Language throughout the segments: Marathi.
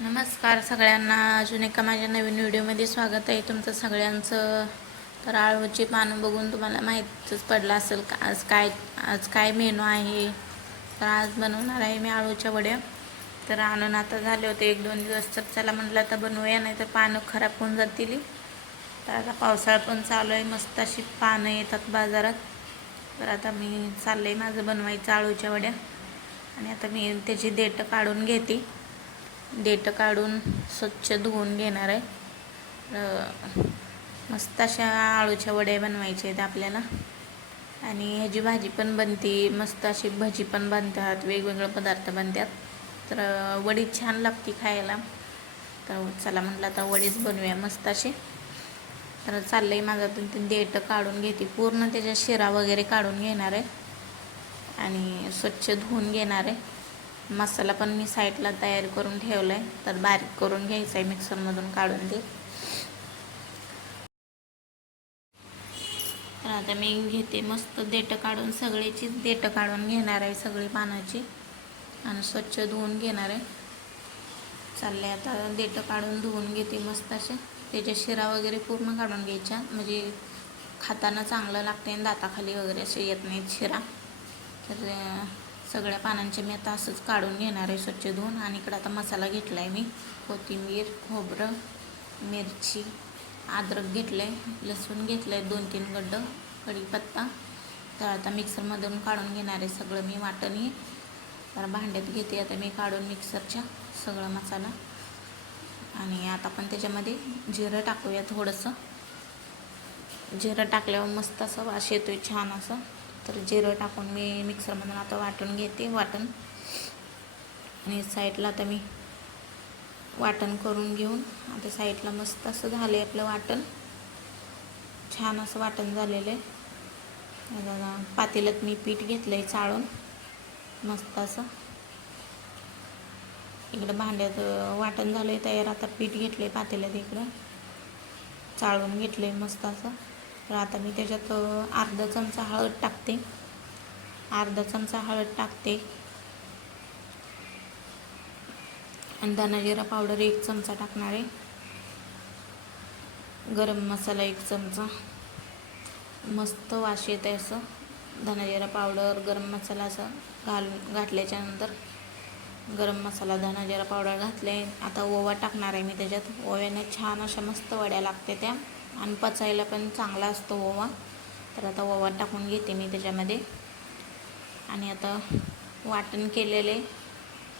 नमस्कार सगळ्यांना. अजून एका माझ्या नवीन व्हिडिओमध्ये स्वागत आहे. तुमचं सगळ्यांचं तर आळूची पानं बघून तुम्हाला माहीतच पडलं असेल का? आज काय आज काय मेनू आहे? तर आज बनवणार आहे मी आळूच्या वड्या. तर आणून आता झाले होते एक दोन दिवस. तर चला म्हटलं आता बनवूया नाही तर पानं खराब होऊन जातील. तर आता पावसाळा पण चालू आहे. मस्त अशी पानं येतात बाजारात. तर आता मी चाललं आहे माझं बनवायचं आळूच्या वड्या. आणि आता मी त्याची देठं काढून घेते. देठं काढून स्वच्छ धुवून घेणार आहे. मस्त अशा आळूच्या वड्या बनवायच्या आहेत आपल्याला. आणि ह्याची भाजी पण बनते मस्त अशी भजी पण बनतात वेगवेगळे पदार्थ बनतात. तर वडी छान लागते खायला. तर चला म्हटलं आता वडीच बनवूया मस्त अशी. तर चाललं आहे माझं आता ते देठं काढून घेते. पूर्ण त्याच्या शिरा वगैरे काढून घेणार आहे. आणि स्वच्छ धुवून घेणार आहे. मसाला पण मी साईडला तयार करून ठेवला आहे तर बारीक करून घ्यायचा आहे मिक्सरमधून काढून ते. तर आता मी घेते मस्त देठं काढून. सगळीचीच देठं काढून घेणार आहे सगळी पानाची. आणि स्वच्छ धुवून घेणार आहे. चालले आता देठं काढून धुवून घेते मस्त असे. त्याच्या शिरा वगैरे पूर्ण काढून घ्यायच्या. म्हणजे खाताना चांगलं लागते आणि दाताखाली वगैरे असे येत नाहीत शिरा. तर सगळ्या पानांचे मी आता असंच काढून घेणार आहे स्वच्छ धुवून. आणि इकडं आता मसाला घेतला आहे मी. कोथिंबीर खोबरं मिरची अद्रक घेतलं आहे लसूण घेतलं आहे दोन तीन गड्डं कढीपत्ता. तर आता मिक्सरमधून काढून घेणार आहे सगळं मी वाटणी तर भांड्यात घेते आता मी काढून मिक्सरच्या सगळा मसाला. आणि आता आपण त्याच्यामध्ये जिरं टाकूया थोडंसं. जिरं टाकल्यावर मस्त असं वास येतो आहे छान असं. तर जिरं टाकून मी मिक्सरमधून आता वाटून घेते. वाटण आणि साईडला आता मी वाटण करून घेऊन आता साईडला मस्त असं झालं आहे आपलं वाटण. छान असं वाटण झालेलं आहे. पातेल्यात मी पीठ घेतलं आहे चाळून. मस्त असं. इकडं भांड्यात वाटण झालं आहे तयार. आता पीठ घेतलं आहे पातेल्यात इकडं. चाळून घेतलं आहे मस्त असं. तर आता मी त्याच्यात अर्धा चमचा हळद टाकते. अर्धा चमचा हळद टाकते. आणि धनाजिरा पावडर एक चमचा टाकणार आहे. गरम मसाला एक चमचा. मस्त वास येत आहे असं धनाजिरा पावडर गरम मसाला असं घालून घातल्याच्यानंतर गरम मसाला धनाजिरा पावडर घातले आता ओवा टाकणार आहे मी त्याच्यात. ओव्याने छान अशा मस्त वड्या लागते त्या. आणि पचायला पण चांगला असतो ओवा. तर आता ओवा टाकून घेते मी त्याच्यामध्ये. आणि आता वाटण केलेले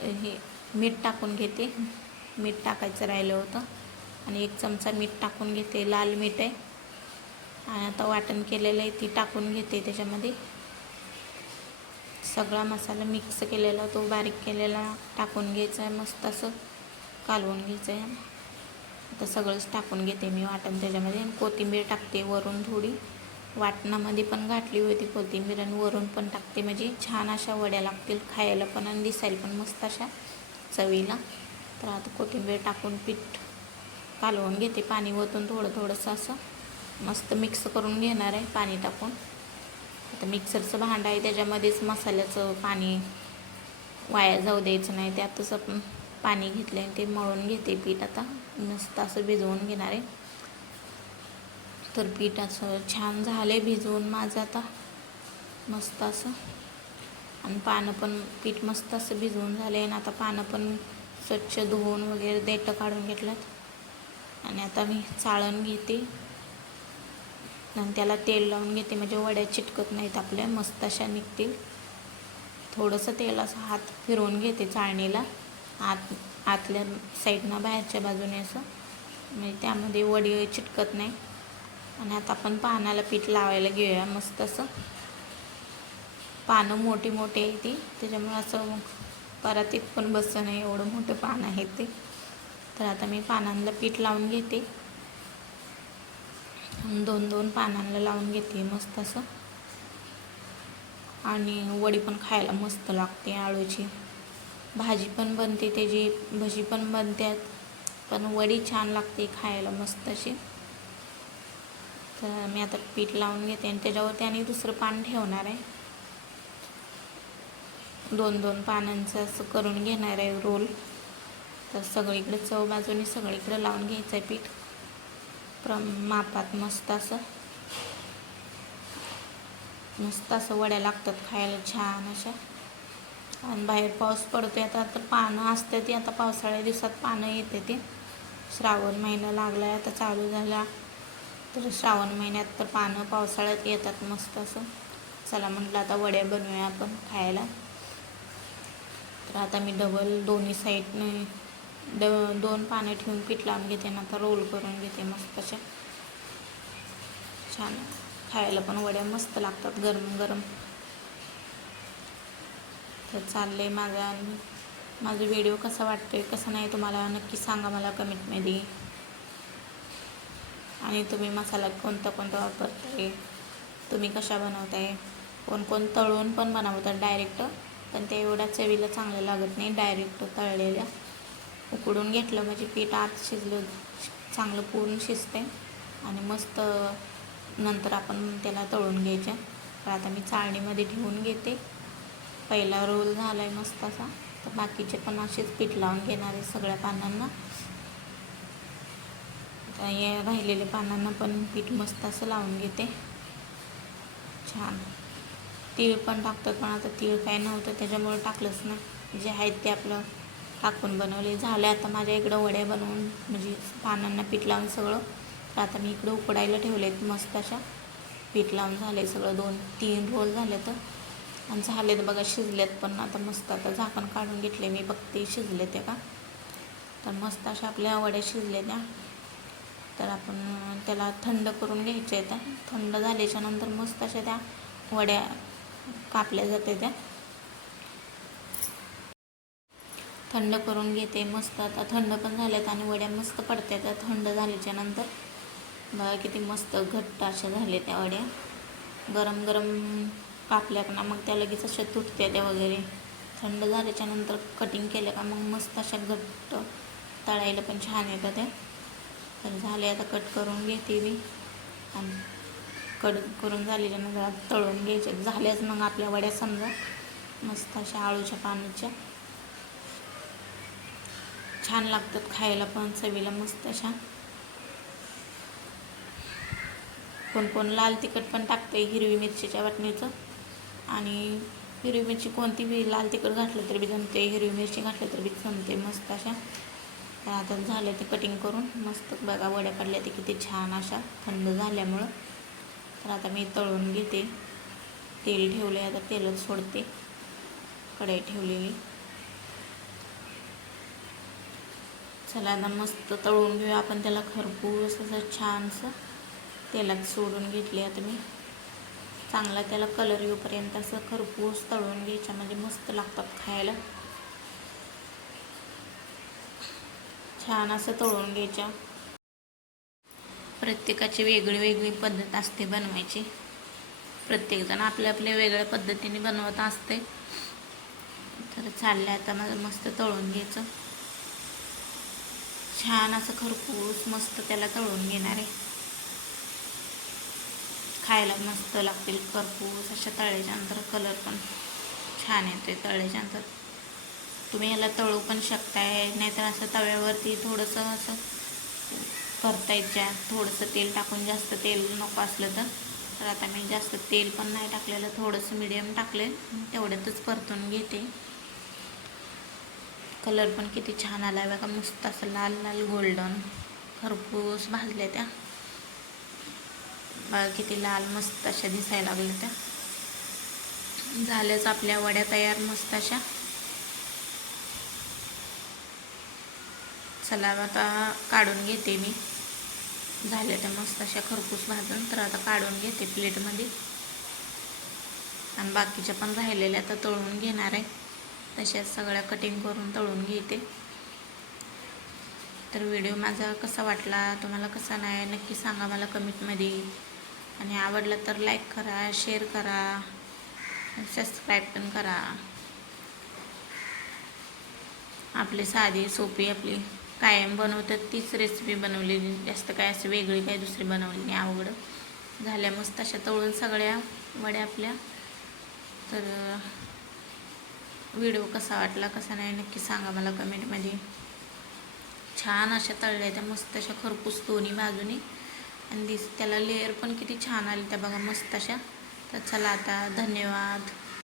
हे मीठ टाकून घेते. मीठ टाकायचं राहिलं होतं. आणि एक चमचा मीठ टाकून घेते लाल मीठ आहे. आणि आता वाटण केलेलं आहे ती टाकून घेते त्याच्यामध्ये. सगळा मसाला मिक्स केलेला तो बारीक केलेला टाकून घ्यायचा आहे मस्त असं कालवून घ्यायचं आहे. आता सगळंच टाकून घेते मी वाटण त्याच्यामध्ये. आणि कोथिंबीर टाकते वरून थोडी. वाटणामध्ये पण घातली होती कोथिंबीर आणि वरून पण टाकते. म्हणजे छान अशा वड्या लागतील खायला पण आणि दिसायला पण मस्त अशा चवीला. तर आता कोथिंबीर टाकून पीठ कालवून घेते पाणी ओतून थोडं थोडंसं असं. मस्त मिक्स करून घेणार आहे पाणी टाकून. आता मिक्सरचं भांडं आहे त्याच्यामध्येच मसाल्याचं पाणी वाया जाऊ द्यायचं नाही. त्यातच आपण पाणी घेतलं आहे ते मळून घेते पीठ आता. मस्त असं भिजवून घेणार आहे. तर पीठ असं छान झालं आहे भिजवून माझं आता. मस्त असं. आणि पानं पण पीठ मस्त असं भिजवून झालं आहे आणि आता पानं पण स्वच्छ धुवून वगैरे देठं काढून घेतल्यात. आणि आता मी चाळण घेते. आणि त्याला तेल लावून घेते म्हणजे वड्या चिटकत नाहीत आपल्या मस्त अशा निघतील. थोडंसं तेल असं हात फिरवून घेते चाळणीला. आत आतल्या साईडनं बाहेरच्या बाजूने असं. म्हणजे त्यामध्ये वडी चिटकत नाही. आणि आता आपण पानाला पीठ लावायला घेऊया मस्त असं. पानं मोठी मोठी आहे ती. त्याच्यामुळे असं परातीत पण बसतं नाही एवढं मोठं पान आहे ते. तर आता मी पानांना पीठ लावून घेते. दोन दोन पानांना लावून घेते मस्त असं. आणि वडी पण खायला मस्त लागते आळूची. भाजी पण बनते त्याची भजी पण बनतात पण वडी छान लागते खायला मस्त अशी. तर मी आता पीठ लावून घेते आणि त्याच्यावरती आणि दुसरं पान ठेवणार आहे. दोन दोन पानांचं असं करून घेणार आहे रोल. तर सगळीकडे चव बाजूनी सगळीकडे लावून घ्यायचं आहे पीठ. प्र मापात मस्त असं. मस्त असं वड्या लागतात खायला छान अशा. आणि बाहेर पाऊस पडतोय आता तर पानं असते ती. आता पावसाळ्या दिवसात पानं येते ते. श्रावण महिना लागला आहे आता चालू झाला. तर श्रावण महिन्यात तर पानं पावसाळ्यात येतात मस्त असं. चला म्हटलं आता वड्या बनवूया आपण खायला. तर आता मी डबल दोन्ही साईडने द दोन पानं ठेवून पीठ लावून घेते आणि आता रोल करून घेते मस्त अशा. छान. खायला पण वड्या मस्त लागतात गरम गरम तर चाललं आहे माझा माझा व्हिडिओ कसा वाटतोय कसा नाही तुम्हाला नक्की सांगा मला कमेंटमध्ये आणि तुम्ही मसाला कोणता कोणता वापरताय तुम्ही कशा बनवताय कोण कोण तळून पण बनवतात डायरेक्ट पण ते एवढ्या चवीला चांगलं लागत नाही डायरेक्ट तळलेल्या. उकडून घेतलं म्हणजे पीठ आत शिजलं चांगलं पूर्ण शिजते आणि मस्त नंतर आपण त्याला तळून घ्यायचं. तर आता मी चाळणीमध्ये ठेवून घेते. पहिला रोल झाला आहे मस्त असा. तर बाकीचे पण असेच पीठ लावून घेणार आहे सगळ्या पानांना. या राहिलेल्या पानांना पण पीठ मस्त असं लावून घेते. छान. तीळ पण टाकतात पण आता तीळ काय नव्हतं त्याच्यामुळे टाकलंच ना जे आहेत ते आपलं टाकून बनवले. झाले आता माझ्या इकडं वड्या बनवून म्हणजे पानांना पीठ लावून सगळं. तर आता मी इकडं उकडायला ठेवले आहेत मस्त अशा. पीठ लावून झाले सगळं दोन तीन रोल झाले तर. आणि झालेत बघा शिजलेत पण आता मस्त आता झाकण काढून घेतले मी बघते शिजले ते का? तर मस्त अशा आपल्या वड्या शिजले त्या तर आपण त्याला थंड करून घ्यायच्या आहेत. थंड झाल्याच्यानंतर मस्त अशा त्या वड्या कापल्या जाते त्या. थंड करून घेते मस्त आता थंड पण झाल्यात आणि वड्या मस्त पडतात त्या थंड झाल्याच्यानंतर. बघा किती मस्त घट्ट अशा झाल्या त्या वड्या. गरम गरम कापल्या ना मग त्या लगेच अशा तुटत्या त्या वगैरे. थंड झाल्याच्यानंतर कटिंग केल्या का मग मस्त अशा घट्ट तळायला पण छान येतात त्या. तर झाले आता कट करून घेते मी. आणि कट करून झालेल्या नंतर तळून घ्यायच्या झाल्याच मग आपल्या वड्या समजा. मस्त अशा आळूच्या पाण्याच्या छान लागतात खायला पण चवीला मस्त अशा. कोण कोण लाल तिखट पण टाकते हिरवी मिरचीच्या वाटणीचं. आणि हिरवी मिरची कोणती बी लाल तिखट घातलं तरी बी जमते. हिरवी मिरची घातली तर बी जमते मस्त अशा. तर आता झाले ते कटिंग करून मस्त बघा वड्या पडल्या ते किती छान अशा थंड झाल्यामुळं. तर आता मी तळून घेते. तेल ठेवले आता तेलच सोडते. कढई ठेवलेली. चला आता मस्त तळून घेऊया आपण त्याला. खरपूस असं छानसं तेलात सोडून घेतले आता मी. चांगला त्याला कलर येऊपर्यंत असं खरपूस तळून घ्यायच्या म्हणजे मस्त लागतात खायला. छान असं तळून घ्यायच्या प्रत्येकाची वेगळी वेगळी पद्धत असते बनवायची. प्रत्येकजण आपल्या आपल्या वेगळ्या पद्धतीने बनवत असते. तर चाललं आता माझं मस्त तळून घ्यायचं. छान असं खरपूस मस्त त्याला तळून घेणार आहे. खायला मस्त लागतील खरपूस अशा तळ्याच्या नंतर कलर पण छान येतो तळ्याच्या नंतर तुम्ही याला तळू पण शकताय नाहीतर असं तव्यावरती थोडंसं असं करता येत्या थोडंसं तेल टाकून जास्त तेल नको असलं तर. तर आता मी जास्त तेल पण नाही टाकलेलं थोडंसं मिडियम टाकले तेवढ्यातच परतून घेते. कलर पण किती छान आला आहे बघा मस्त असं लाल लाल गोल्डन खरपूस भाजल्या त्या. बघा किती लाल मस्त अशा दिसायला लागल्या त्या झाल्याच आपल्या वड्या तयार मस्त अशा. चला आता काढून घेते मी. झाल्या त्या मस्त अशा खरपूस भाजून तर आता काढून घेते प्लेटमध्ये. आणि बाकीच्या पण राहिलेल्या आता तळून घेणार आहे. तशाच सगळ्या कटिंग करून तळून घेते. तर व्हिडिओ माझा कसा वाटला तुम्हाला कसा नाही नक्की सांगा मला कमेंटमध्ये आणि आवडलं तर लाईक करा शेअर करा सबस्क्राईब पण करा. आपली साधी सोपी आपली कायम बनवतात तीच रेसिपी बनवलेली जास्त काय असं वेगळी काय दुसरी बनवली नाही आवड झाल्या मस्त अशा तळून सगळ्या वड्या आपल्या. तर व्हिडिओ कसा वाटला कसा नाही नक्की सांगा मला कमेंटमध्ये. छान अशा तळल्या त्या मस्त अशा खरपूस दोन्ही बाजूनी. आणि दिस त्याला लेअर पण किती छान आली त्या बघा मस्त अशा. तर चला आता धन्यवाद.